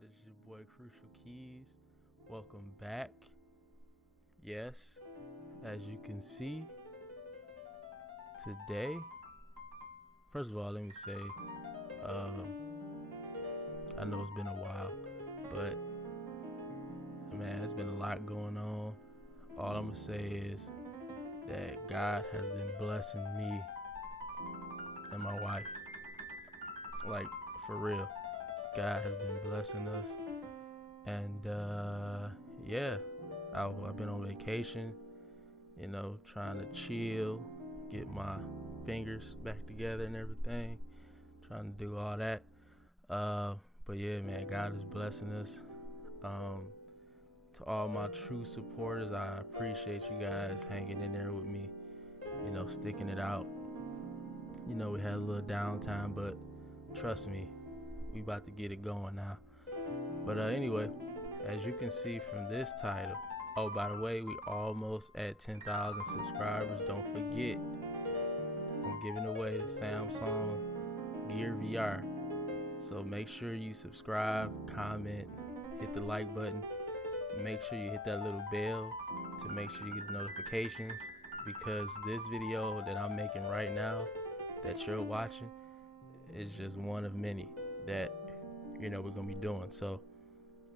This is your boy Crucial Keez. Welcome back. Yes, as you can see, today, first of all, let me say, I know it's been a while, but man, it's been a lot going on. All I'm gonna say is that God has been blessing me and my wife. Like, for real. God has been blessing us. And I've been on vacation, trying to chill, get my fingers back together and everything, trying to do all that. But yeah, man, God is blessing us. To all my true supporters, I appreciate you guys hanging in there with me, sticking it out. We had a little downtime, but trust me, we about to get it going now. But anyway, as you can see from this title, oh, by the way, we almost at 10,000 subscribers. Don't forget, I'm giving away the Samsung Gear VR. So make sure you subscribe, comment, hit the like button. Make sure you hit that little bell to make sure you get the notifications, because this video that I'm making right now that you're watching is just one of many that we're gonna be doing. So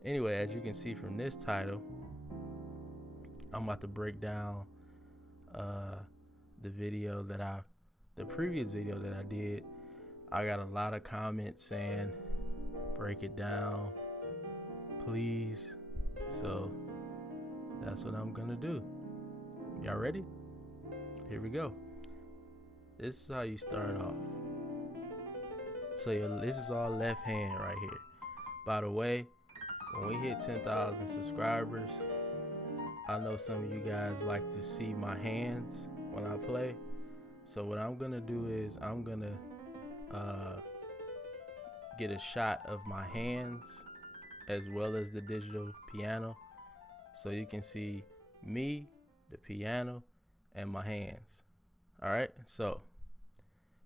anyway, as you can see from this title, I'm about to break down the previous video that I did. I got a lot of comments saying break it down, please. So that's what I'm gonna do. Y'all ready? Here we go. This is how you start off. So this is all left hand right here. By the way, when we hit 10,000 subscribers, I know some of you guys like to see my hands when I play. So what I'm gonna do is I'm gonna get a shot of my hands as well as the digital piano, so you can see me, the piano, and my hands. All right, so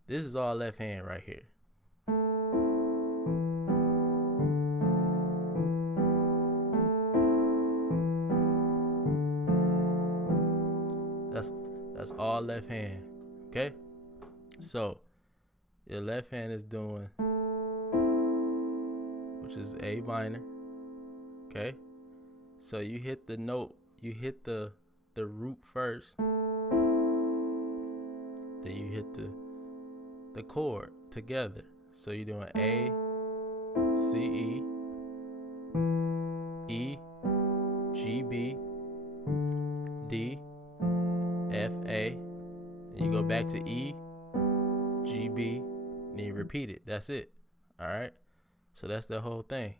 this is all left hand right here. That's all left hand. Okay, so your left hand is doing, which is A minor. Okay, so you hit the note, you hit the root first, then you hit the chord together. So you're doing A, C, E, G, B, D, F, A, and you go back to E, G, B, and you repeat it. That's it. All right, so that's the whole thing.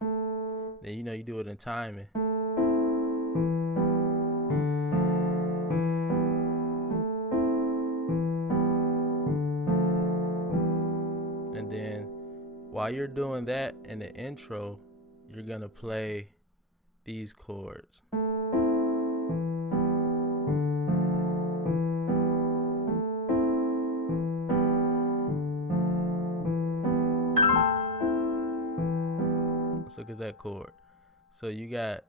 Then you do it in timing. And then while you're doing that in the intro, you're gonna play these chords. Let's look at that chord. So you got,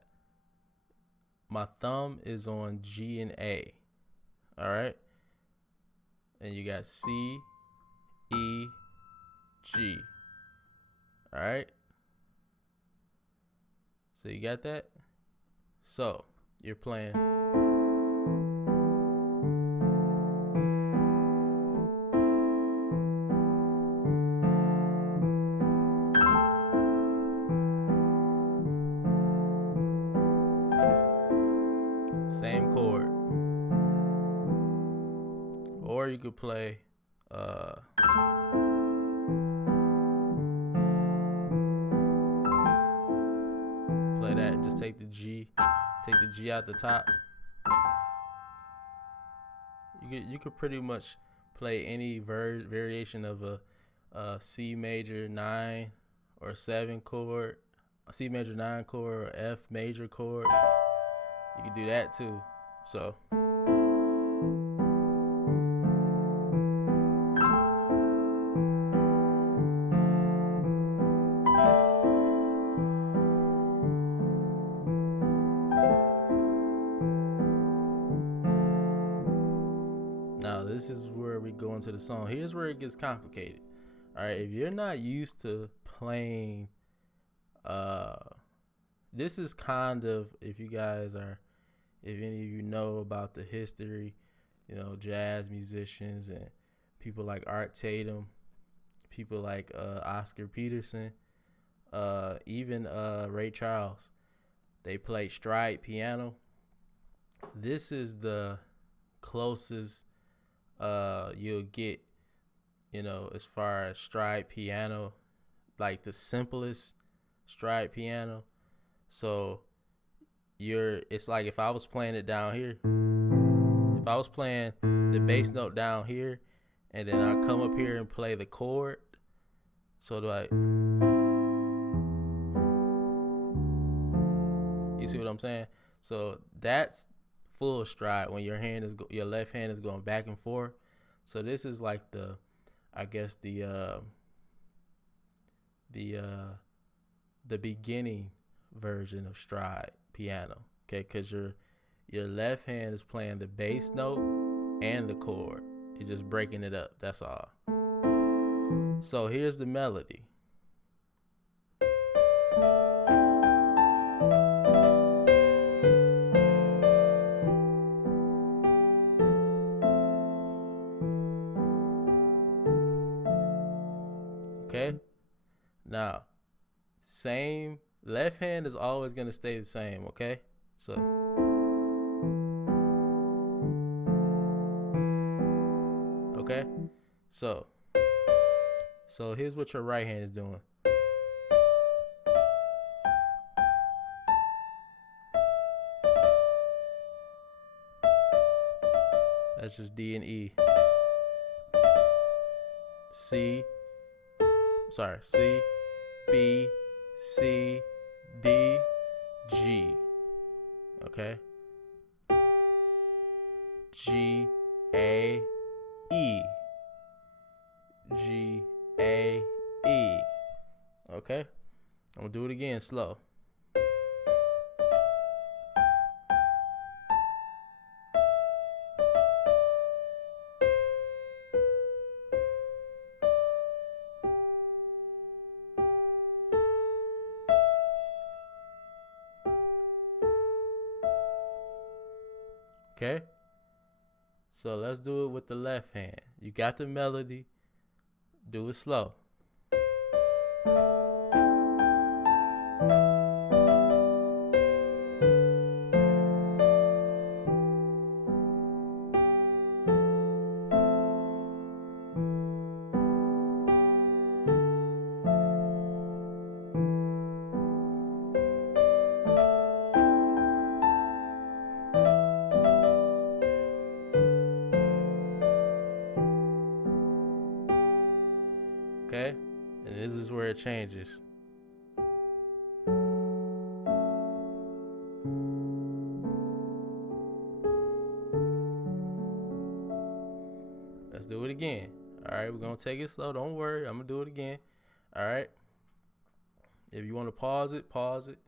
my thumb is on G and A. All right. And you got C, E, G. All right. So you got that? So you're playing. Same chord. Or you could play that and just take the G out the top. You could pretty much play any variation of a C major 9 or 7 chord, a C major 9 chord, or F major chord. You can do that too. So this is where we go into the song. Here's where it gets complicated. All right, if you're not used to playing, this is kind of, if any of you know about the history, jazz musicians and people like Art Tatum, people like Oscar Peterson, even Ray Charles, they play stride piano. This is the closest you'll get, as far as stride piano, like the simplest stride piano. So it's like if I was playing it down here, if I was playing the bass note down here, and then I come up here and play the chord, so you see what I'm saying? So that's full stride when your left hand is going back and forth. So this is like the beginning version of stride piano, okay? Because your left hand is playing the bass note and the chord. You're just breaking it up. That's all. So here's the melody. Okay? Now, same left hand is always going to stay the same, okay? So okay? So here's what your right hand is doing. That's just D and E. C, B, C, D, G. Okay? G, A, E. G, A, E. Okay? I'm gonna do it again slow. Okay? So let's do it with the left hand. You got the melody. Do it slow. Okay? And this is where it changes. Let's do it again. All right, we're going to take it slow. Don't worry. I'm going to do it again. All right? If you want to pause it, pause it.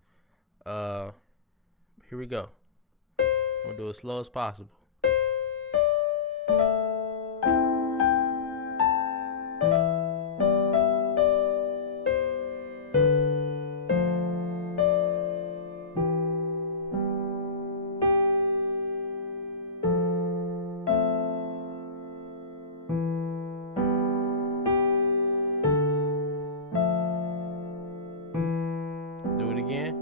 Here we go. I'm going to do it as slow as possible. Do it again.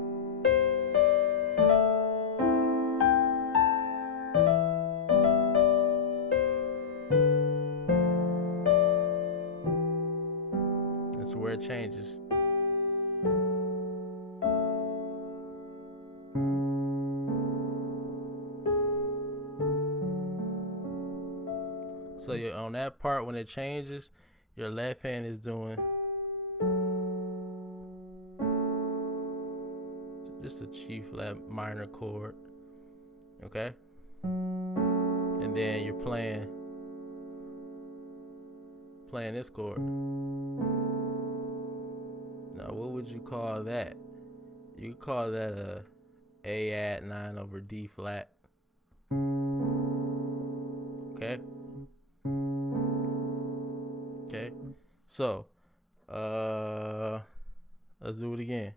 That's where it changes. So you're on that part when it changes, your left hand is doing just a G flat minor chord, okay? And then you're playing this chord. Now, what would you call that? You could call that a add 9 over D flat. Okay? So, let's do it again.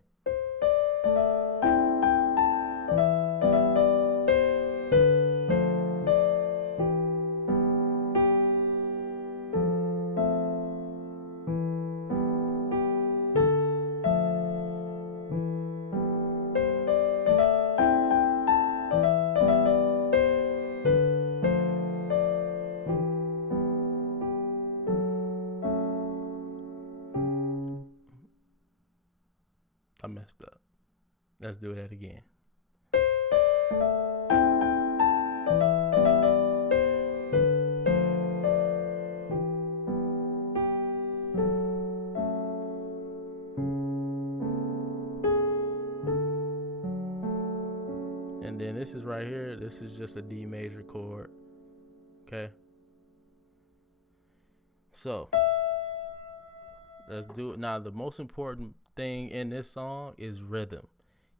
I messed up. Let's do that again. And then this is right here. This is just a D major chord. Okay. So let's do it. Now, the most important thing in this song is rhythm.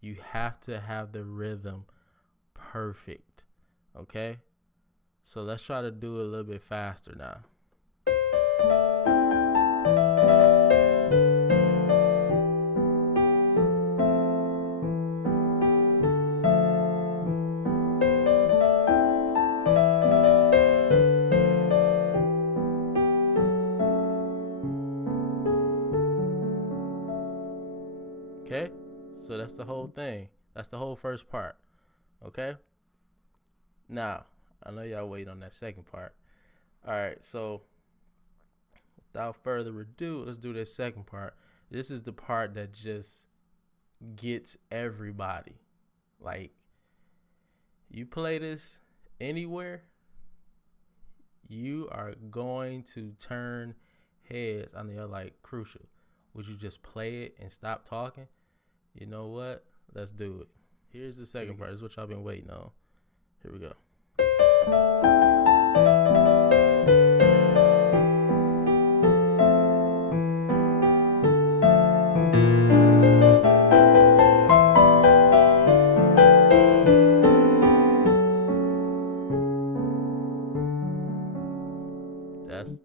You have to have the rhythm perfect. Okay. So let's try to do it a little bit faster now. Okay, so that's the whole thing. That's the whole first part. Okay. Now, I know y'all waiting on that second part. All right, so without further ado, let's do this second part. This is the part that just gets everybody. Like, you play this anywhere, you are going to turn heads. I know you're like, Krucial, would you just play it and stop talking? You know what? Let's do it. Here's the second part. This is what y'all been waiting on. Here we go.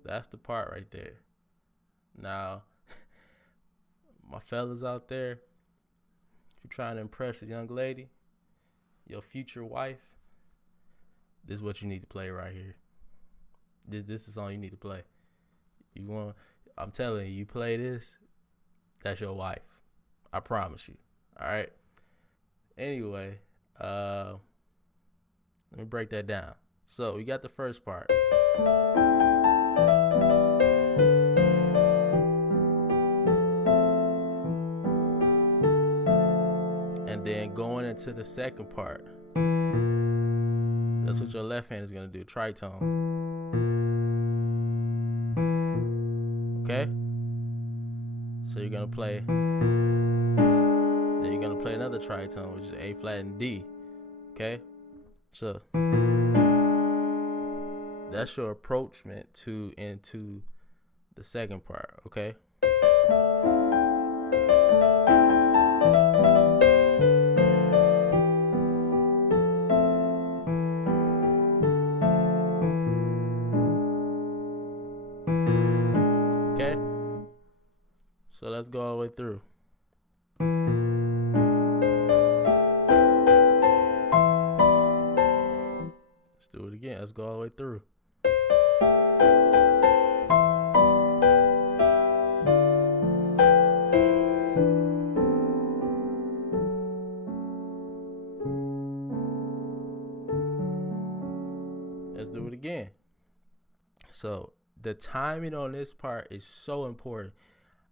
That's the part right there. Now, my fellas out there, if you're trying to impress a young lady, your future wife, this is what you need to play right here. This is all you need to play. I'm telling you, you play this, that's your wife. I promise you. All right. Anyway, let me break that down. So we got the first part. And then going into the second part, that's what your left hand is going to do, tritone. Okay? So you're going to play, then you're going to play another tritone, which is A flat and D. Okay? So that's your approachment into the second part. Okay? Okay? So let's go all the way through. Let's do it again. Let's go all the way through. Let's do it again. So the timing on this part is so important.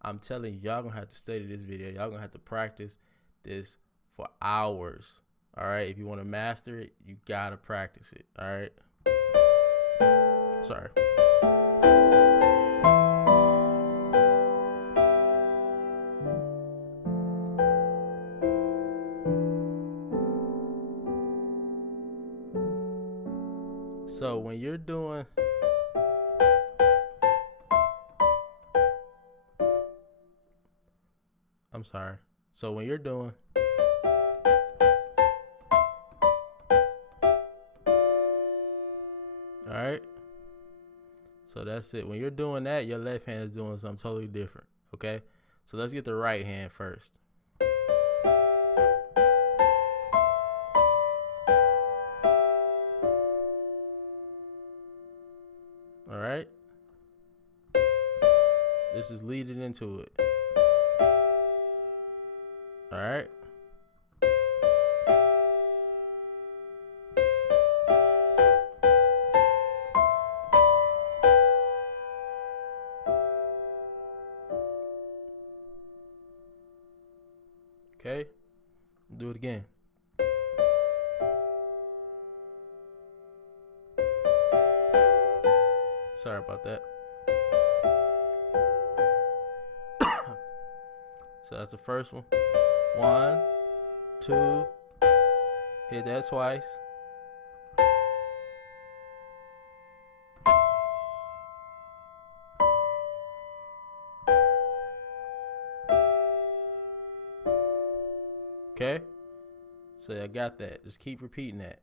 I'm telling you, y'all gonna have to study this video. Y'all gonna have to practice this for hours. All right. If you want to master it, you gotta practice it. All right. Sorry. So when you're doing, I'm sorry. So when you're doing, all right. So that's it. When you're doing that, your left hand is doing something totally different. Okay? So let's get the right hand first. All right? This is leading into it. All right? Okay? Do it again. Sorry about that. So that's the first one. 1, 2. Hit that twice. Okay? So I got that. Just keep repeating that.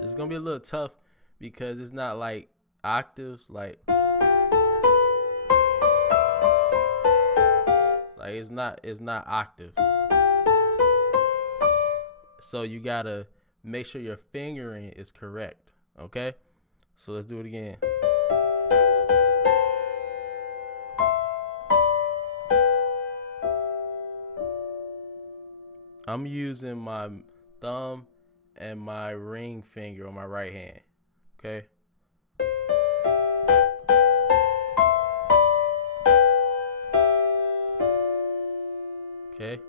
It's gonna be a little tough because it's not like octaves, like it's not octaves. So you gotta make sure your fingering is correct. Okay? So let's do it again. I'm using my thumb and my ring finger on my right hand. Okay? Okay?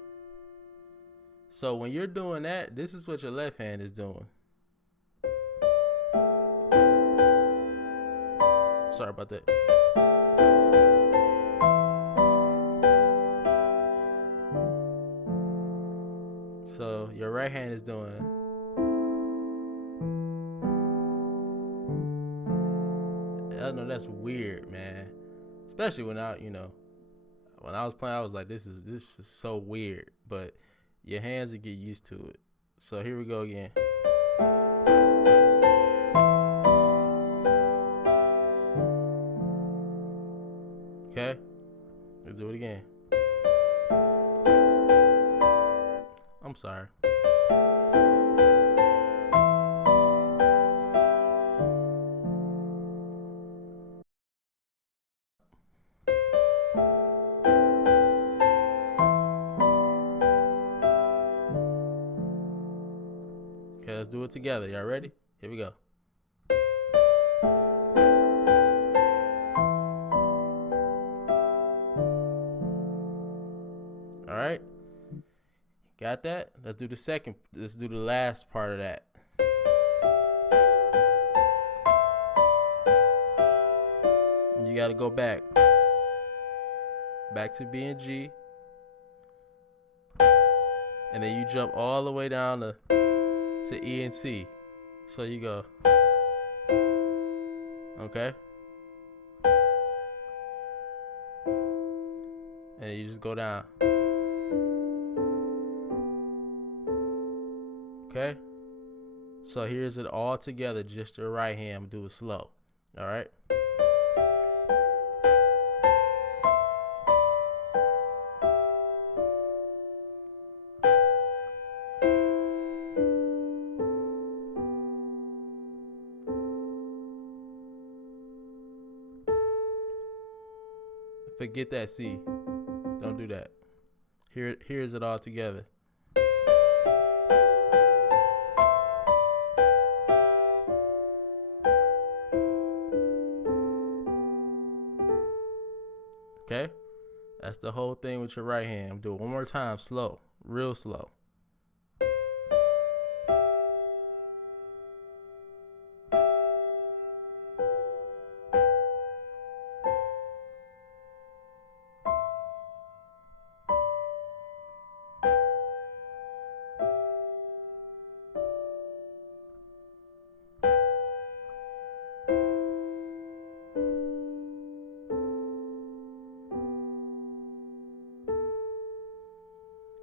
So when you're doing that, this is what your left hand is doing. Sorry about that. So your right hand is doing. I know that's weird, man. Especially when when I was playing, I was like, this is so weird. But your hands will get used to it. So here we go again. Okay? Let's do it again. I'm sorry. Okay, let's do it together. Y'all ready? Here we go. All right. Got that? Let's do the last part of that. And you got to go back to B and G. And then you jump all the way down to E and C. So you go. Okay? And you just go down. Okay? So here's it all together, just your right hand. Do it slow. All right? Forget that C. Don't do that. Here's it all together. Okay? That's the whole thing with your right hand. Do it one more time, slow, real slow.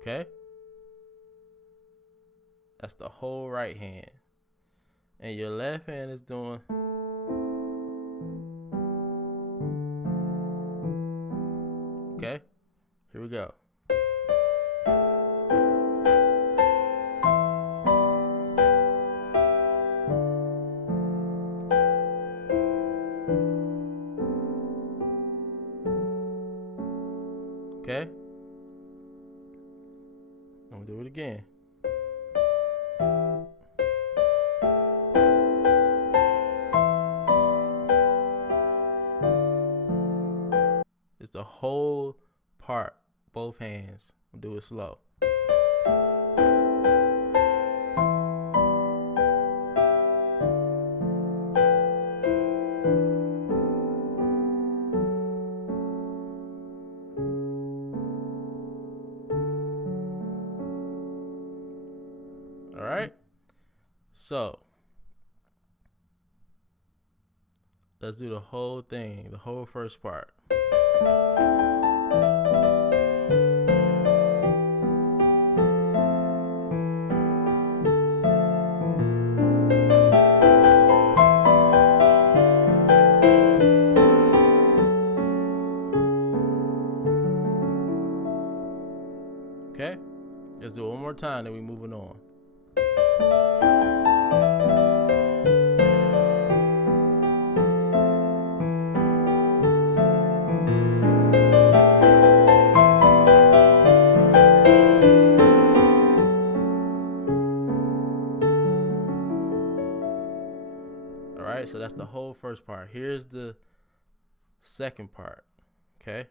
Okay? That's the whole right hand. and your left hand is doing. Okay, here we go. Okay, I'm gonna do it again. It's the whole part, both hands. I'll do it slow. All right. So let's do the whole thing, the whole first part. Okay, let's do it one more time, then we're moving on. All right, so that's the whole first part. Here's the second part. Okay,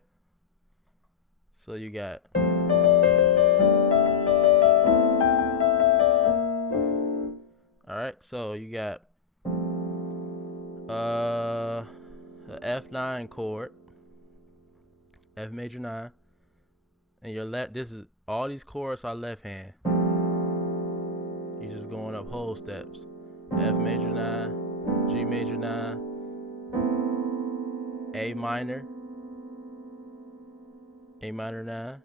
so you got. All right, so you got the F9 chord, F major 9, and your left. This is all these chords are left hand. You're just going up whole steps. F major 9, G major 9, A minor 9,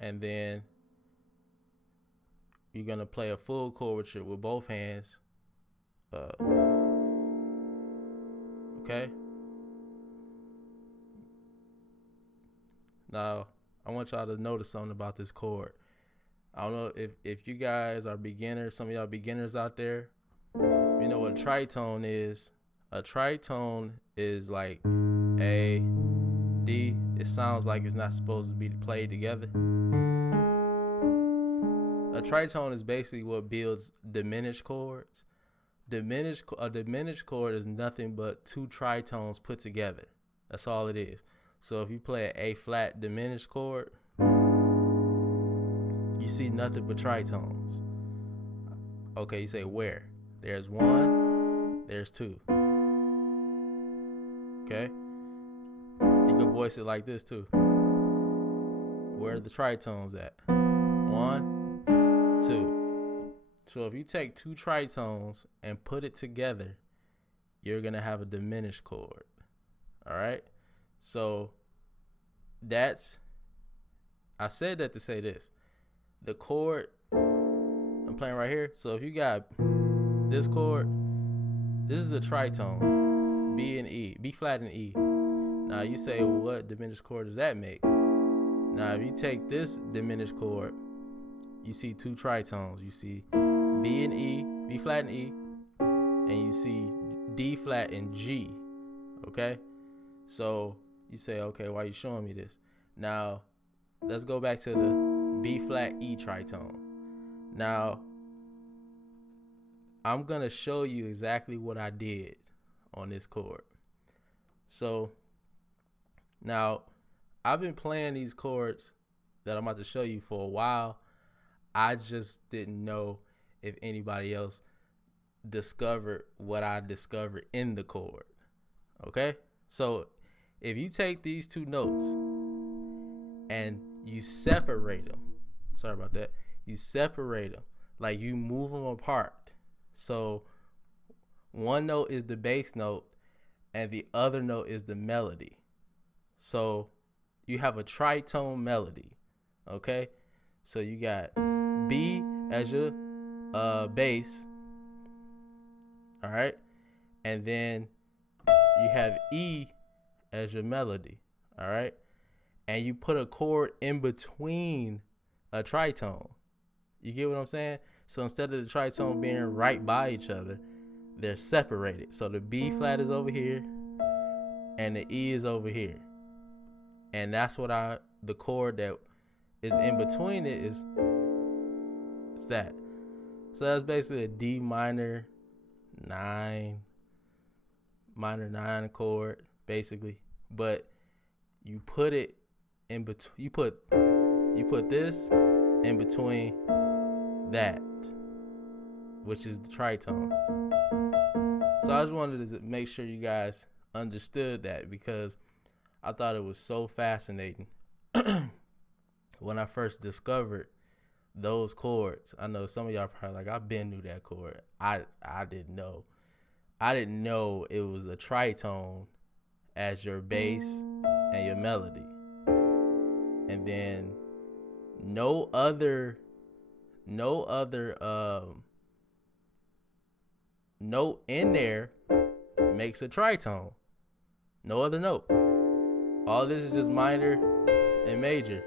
and then you're gonna play a full chord with both hands. Okay. Now I want y'all to notice something about this chord. I don't know if you guys are beginners, some of y'all beginners out there, you know what a tritone is. A tritone is like A, D. It sounds like it's not supposed to be played together. A tritone is basically what builds diminished chords. A diminished chord is nothing but two tritones put together. That's all it is. So if you play an A flat diminished chord, you see nothing but tritones. Okay, you say where? There's one, there's two. Okay? You can voice it like this too. Where are the tritones at? 1, 2. So if you take two tritones and put it together, you're going to have a diminished chord. All right? So I said that to say this. The chord I'm playing right here. So if you got this chord, this is a tritone, B and E, B flat and E. Now you say, well, what diminished chord does that make? Now if you take this diminished chord, you see two tritones. You see B and E, B flat and E, and you see D flat and G. Okay? So you say, okay, why are you showing me this? Now let's go back to the B flat E tritone. Now I'm gonna show you exactly what I did on this chord. So now I've been playing these chords that I'm about to show you for a while. I just didn't know if anybody else discovered what I discovered in the chord. Okay? So if you take these two notes and you separate them, sorry about that, you separate them, like you move them apart. So one note is the bass note and the other note is the melody. So you have a tritone melody. Okay? So you got B as your bass. All right. And then you have E as your melody. All right. And you put a chord in between a tritone. You get what I'm saying? So instead of the tritone being right by each other, they're separated. So the B flat is over here and the E is over here. And that's what the chord that is in between it is that. So that's basically a D minor 9 chord, basically. But you put it in between. You put this in between that, which is the tritone. So I just wanted to make sure you guys understood that, because I thought it was so fascinating when I first discovered those chords. I know some of y'all probably like, I've been knew that chord. I didn't know. I didn't know it was a tritone as your bass and your melody. And then no other note in there makes a tritone. No other note. All this is just minor and major.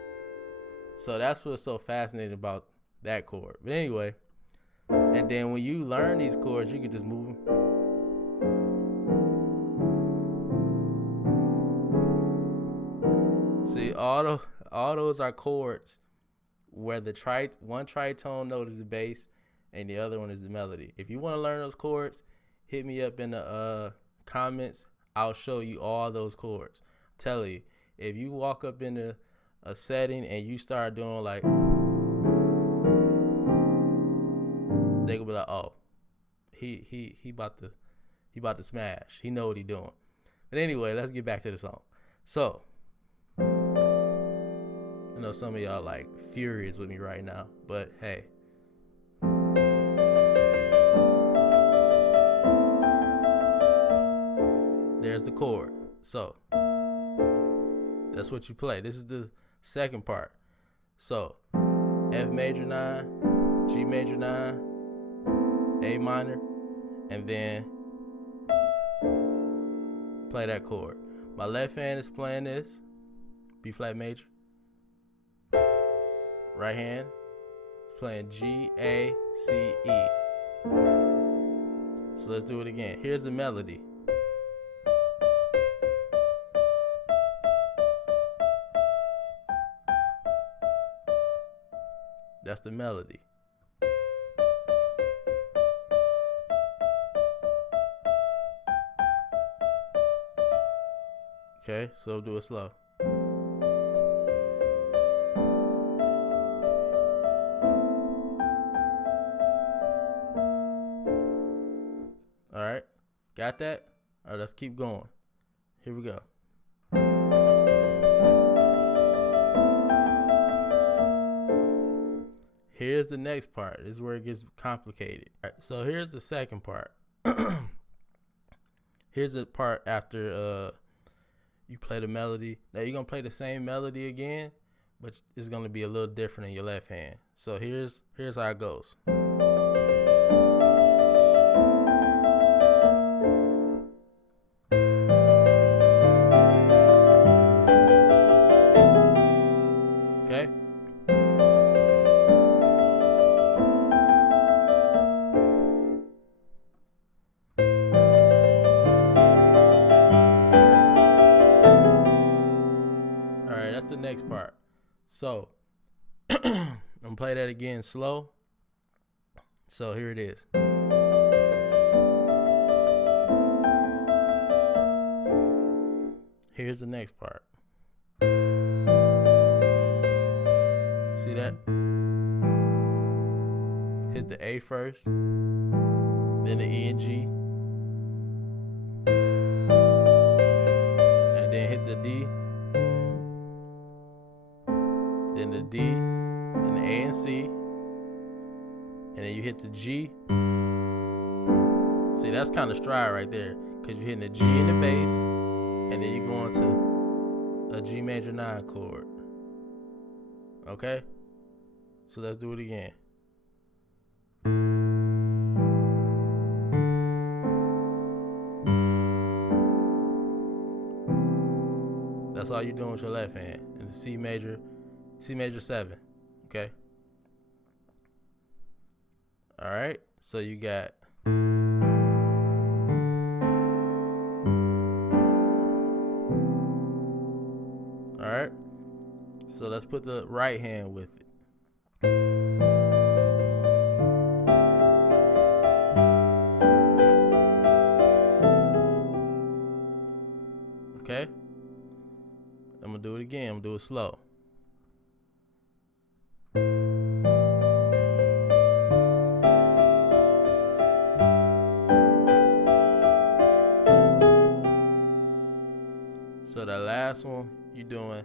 So that's what's so fascinating about that chord. But anyway, and then when you learn these chords, you can just move them. See, all those are chords where the one tritone note is the bass and the other one is the melody. If you want to learn those chords, hit me up in the comments. I'll show you all those chords. I'm telling you, if you walk up into a setting and you start doing like, they gonna be like, oh, he about to smash. He know what he doing. But anyway, let's get back to the song. So I know some of y'all like furious with me right now, but hey. There's the chord. So that's what you play. This is the second part. So F major 9, G major 9, A minor, and then play that chord. My left hand is playing this, B flat major. Right hand is playing G, A, C, E. So let's do it again. Here's the melody. That's the melody. Okay, so do it slow. All right, got that? All right, let's keep going. Here we go. Here's the next part. This is where it gets complicated. All right, so here's the second part. Here's the part after you play the melody. Now you're gonna play the same melody again, but it's gonna be a little different in your left hand. So here's how it goes. Okay. That's the next part. So I'm gonna play that again slow. So here it is. Here's the next part. See that? Hit the A first, then the E and G, and then hit the D, then the D, and the A and C, and then you hit the G. See, that's kind of stride right there, because you're hitting the G in the bass, and then you go into a G major 9 chord. Okay? So let's do it again. That's all you're doing with your left hand. And the C major 7. Okay. All right. So you got. All right. So let's put the right hand with it. Okay. I'm gonna do it again. I'm gonna do it slow. So the last one, you're doing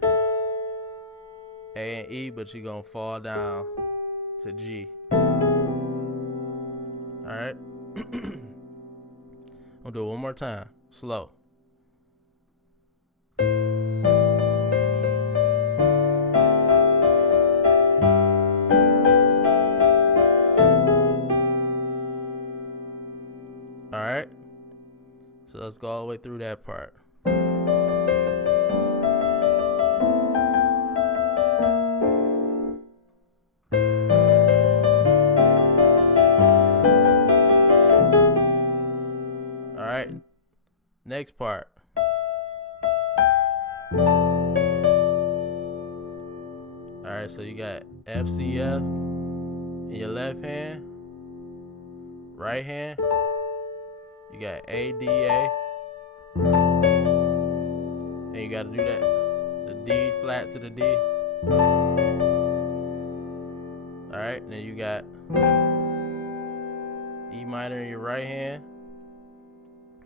A and E, but you're gonna fall down to G. Alright? I'll do it one more time. Slow. Alright? So let's go all the way through that part. Alright, next part. Alright, so you got F, C, F in your left hand. Right hand, you got A, D, A. And you got to do that, the D flat to the D. Alright, then you got E minor in your right hand.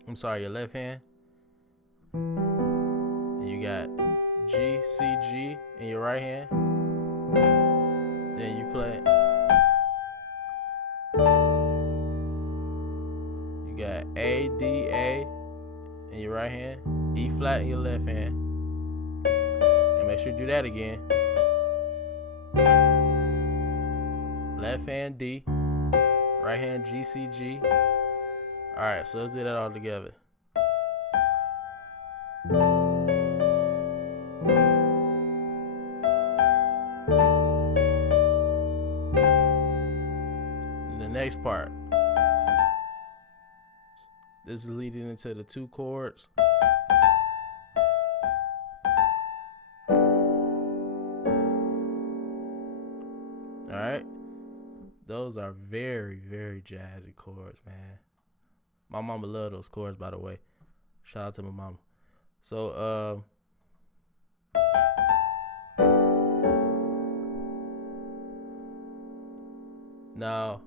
I'm sorry, your left hand. And you got G, C, G in your right hand. Then you play. You got A, D, A in your right hand. E flat in your left hand. And make sure you do that again. Left hand D. Right hand G, C, G. Alright, so let's do that all together. The next part. This is leading into the 2 chords. Alright. Those are very, very jazzy chords, man. My mama loved those chords, by the way. Shout out to my mama. So, now,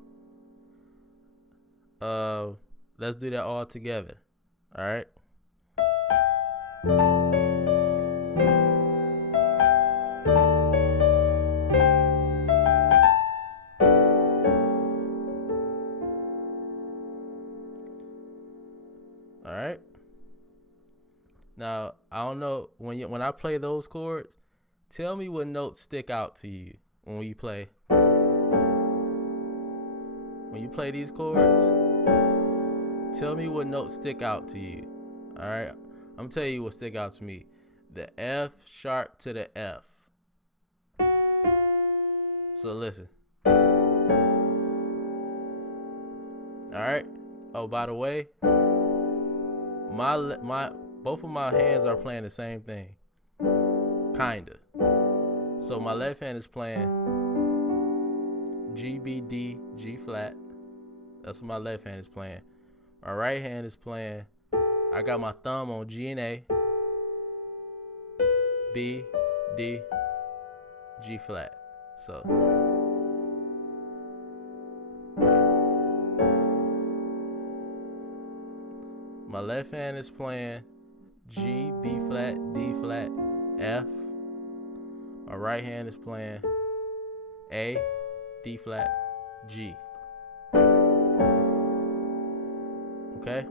let's do that all together. All right. All right. Now, I don't know when I play those chords, tell me what notes stick out to you when you play. When you play these chords, tell me what notes stick out to you. All right? I'm going to tell you what stick out to me. The F sharp to the F. So listen. All right? Oh, by the way, both of my hands are playing the same thing. Kinda. So my left hand is playing G, B, D, G flat. That's what my left hand is playing. My right hand is playing, I got my thumb on G and A, B, D, G flat. So my left hand is playing G, B flat, D flat, F. My right hand is playing A, D flat, G. Okay?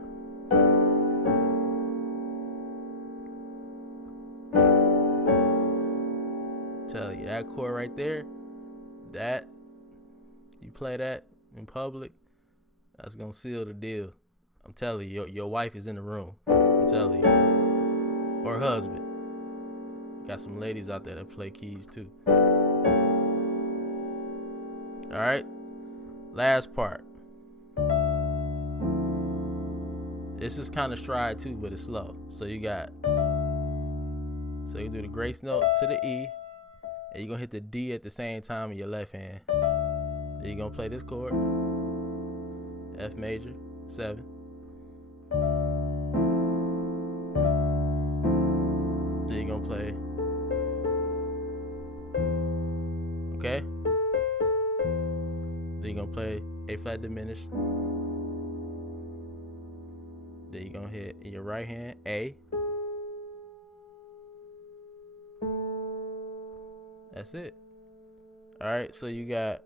Tell you, that chord right there, that, you play that in public, that's gonna seal the deal. I'm telling you, your wife is in the room. I'm telling you. Or husband. Got some ladies out there that play keys too. All right, last part. This is kind of stride too, but it's slow. So you do the grace note to the E, and you're gonna hit the D at the same time in your left hand. Then you're gonna play this chord, F major, 7. Then you're gonna play, okay? Then you're gonna play A flat diminished. Then you're gonna hit in your right hand A. That's it. All right, so you got,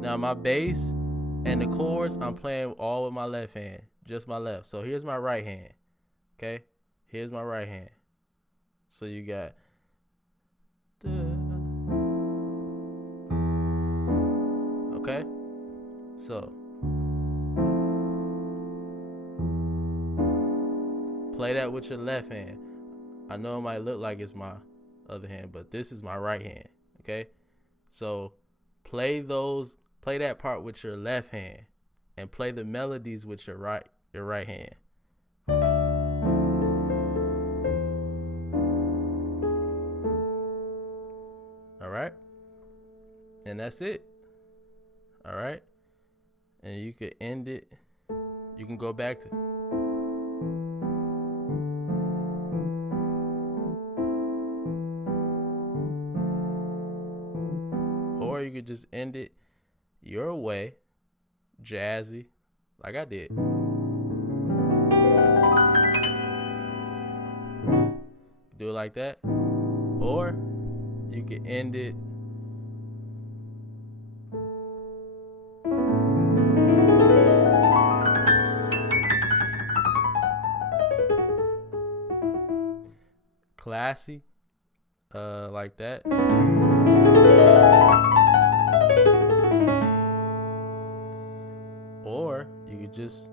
now my bass and the chords I'm playing all with my left hand, just my left. So here's my right hand. Okay, here's my right hand. So you got okay, so play that with your left hand. I know it might look like it's my other hand, but this is my right hand. Okay, so play that part with your left hand, and play the melodies with your right hand. All right, and that's it. All right, and you could end it. You can go back to, or you could just end it your way, jazzy, like I did. Do it like that, or you can end it classy, like that. Or you could just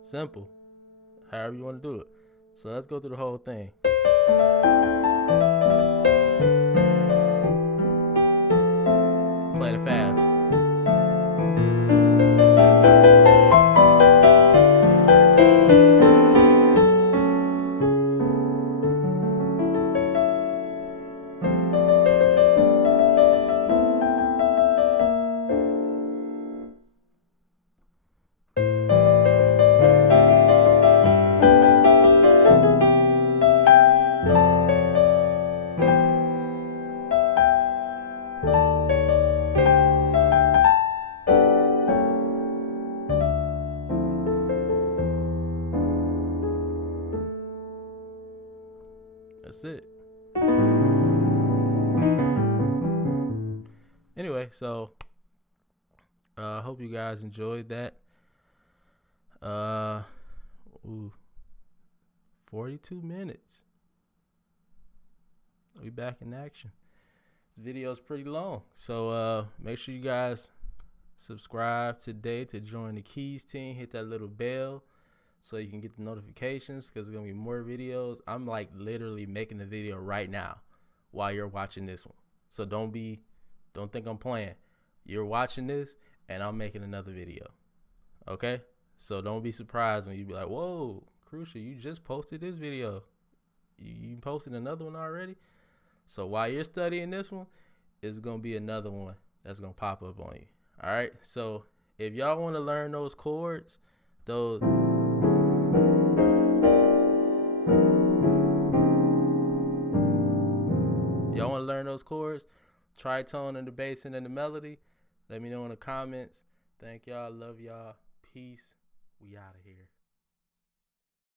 simple, however you want to do it. So let's go through the whole thing. Play it fast. That's it. Anyway, so I hope you guys enjoyed that. 42 minutes. We back in action. This video is pretty long, so make sure you guys subscribe today to join the Keez team. Hit that little bell so you can get the notifications, because there's gonna be more videos. I'm like literally making the video right now while you're watching this one. So don't think I'm playing. You're watching this and I'm making another video. Okay? So don't be surprised when you be like, whoa, Krucial, you just posted this video. You posted another one already? So while you're studying this one, it's gonna be another one that's gonna pop up on you. All right? So if y'all want to learn those chords, y'all want to learn those chords, tritone and the bass and the melody, let me know in the comments. Thank y'all. Love y'all. Peace. We out of here.